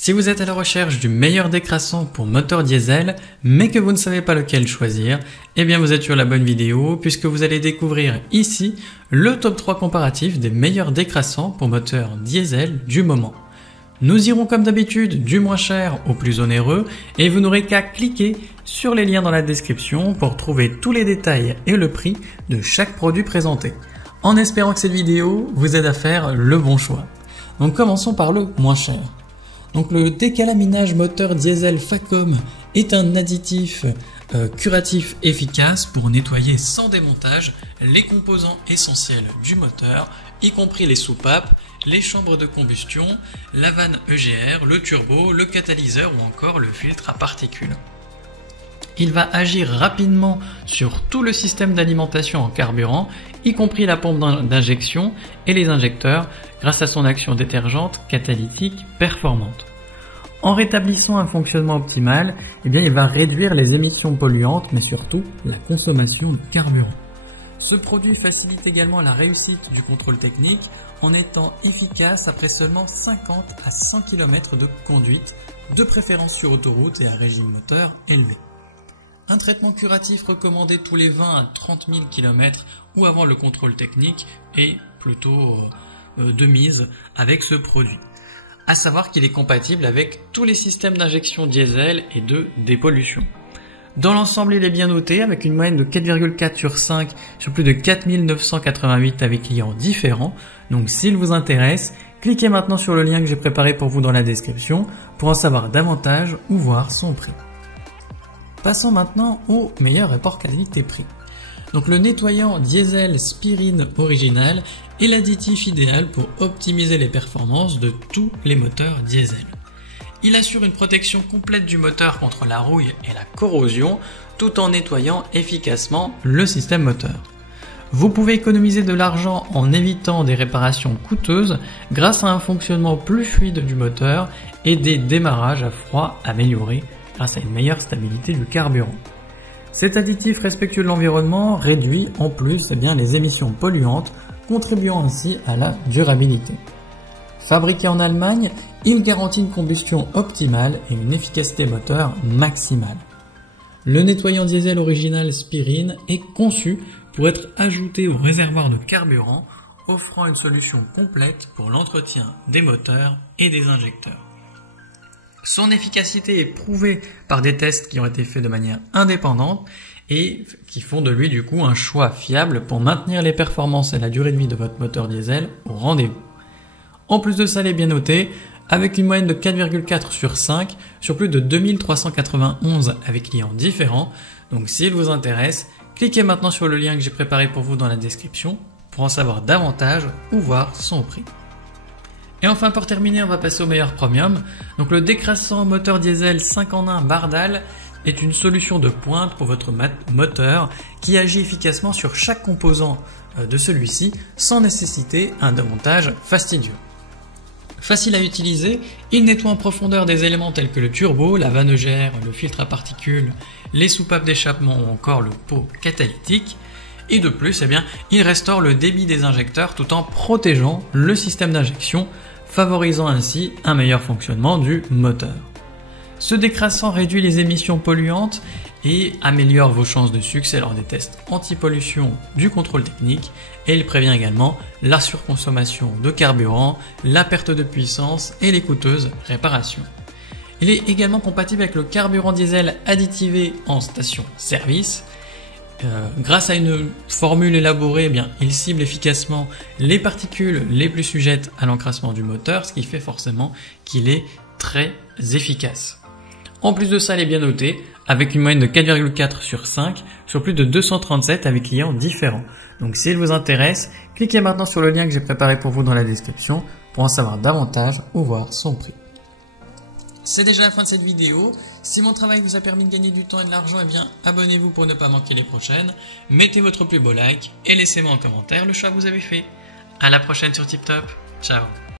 Si vous êtes à la recherche du meilleur décrassant pour moteur diesel, mais que vous ne savez pas lequel choisir, eh bien vous êtes sur la bonne vidéo puisque vous allez découvrir ici le top 3 comparatif des meilleurs décrassants pour moteur diesel du moment. Nous irons comme d'habitude du moins cher au plus onéreux et vous n'aurez qu'à cliquer sur les liens dans la description pour trouver tous les détails et le prix de chaque produit présenté. En espérant que cette vidéo vous aide à faire le bon choix. Donc commençons par le moins cher. Donc le décalaminage moteur diesel Facom est un additif curatif efficace pour nettoyer sans démontage les composants essentiels du moteur, y compris les soupapes, les chambres de combustion, la vanne EGR, le turbo, le catalyseur ou encore le filtre à particules. Il va agir rapidement sur tout le système d'alimentation en carburant, y compris la pompe d'injection et les injecteurs, grâce à son action détergente catalytique performante. En rétablissant un fonctionnement optimal, eh bien, il va réduire les émissions polluantes, mais surtout la consommation de carburant. Ce produit facilite également la réussite du contrôle technique en étant efficace après seulement 50 à 100 km de conduite, de préférence sur autoroute et à régime moteur élevé. Un traitement curatif recommandé tous les 20 à 30 000 km ou avant le contrôle technique est plutôt de mise avec ce produit. À savoir qu'il est compatible avec tous les systèmes d'injection diesel et de dépollution. Dans l'ensemble, il est bien noté avec une moyenne de 4,4 sur 5 sur plus de 4988 avec clients différents. Donc s'il vous intéresse, cliquez maintenant sur le lien que j'ai préparé pour vous dans la description pour en savoir davantage ou voir son prix. Passons maintenant au meilleur rapport qualité-prix. Donc le nettoyant diesel Spirine original est l'additif idéal pour optimiser les performances de tous les moteurs diesel. Il assure une protection complète du moteur contre la rouille et la corrosion tout en nettoyant efficacement le système moteur. Vous pouvez économiser de l'argent en évitant des réparations coûteuses grâce à un fonctionnement plus fluide du moteur et des démarrages à froid améliorés grâce à une meilleure stabilité du carburant. Cet additif respectueux de l'environnement réduit en plus les émissions polluantes, contribuant ainsi à la durabilité. Fabriqué en Allemagne, il garantit une combustion optimale et une efficacité moteur maximale. Le nettoyant diesel original Spirine est conçu pour être ajouté au réservoir de carburant, offrant une solution complète pour l'entretien des moteurs et des injecteurs. Son efficacité est prouvée par des tests qui ont été faits de manière indépendante et qui font de lui du coup un choix fiable pour maintenir les performances et la durée de vie de votre moteur diesel au rendez-vous. En plus de ça, il est bien noté avec une moyenne de 4,4 sur 5 sur plus de 2391 avec clients différents. Donc s'il vous intéresse, cliquez maintenant sur le lien que j'ai préparé pour vous dans la description pour en savoir davantage ou voir son prix. Et enfin pour terminer, on va passer au meilleur premium. Donc le décrassant moteur diesel 5 en 1 Bardal est une solution de pointe pour votre moteur qui agit efficacement sur chaque composant de celui-ci sans nécessiter un démontage fastidieux. Facile à utiliser, il nettoie en profondeur des éléments tels que le turbo, la vanne EGR, le filtre à particules, les soupapes d'échappement ou encore le pot catalytique. Et de plus, il restaure le débit des injecteurs tout en protégeant le système d'injection, favorisant ainsi un meilleur fonctionnement du moteur. Ce décrassant réduit les émissions polluantes et améliore vos chances de succès lors des tests anti-pollution du contrôle technique et il prévient également la surconsommation de carburant, la perte de puissance et les coûteuses réparations. Il est également compatible avec le carburant diesel additivé en station-service. Grâce à une formule élaborée, il cible efficacement les particules les plus sujettes à l'encrassement du moteur, ce qui fait forcément qu'il est très efficace. En plus de ça, il est bien noté avec une moyenne de 4,4 sur 5 sur plus de 237 avec clients différents. Donc s'il vous intéresse, cliquez maintenant sur le lien que j'ai préparé pour vous dans la description pour en savoir davantage ou voir son prix. C'est déjà la fin de cette vidéo. Si mon travail vous a permis de gagner du temps et de l'argent, abonnez-vous pour ne pas manquer les prochaines. Mettez votre plus beau like et laissez-moi en commentaire le choix que vous avez fait. À la prochaine sur TipTop. Ciao.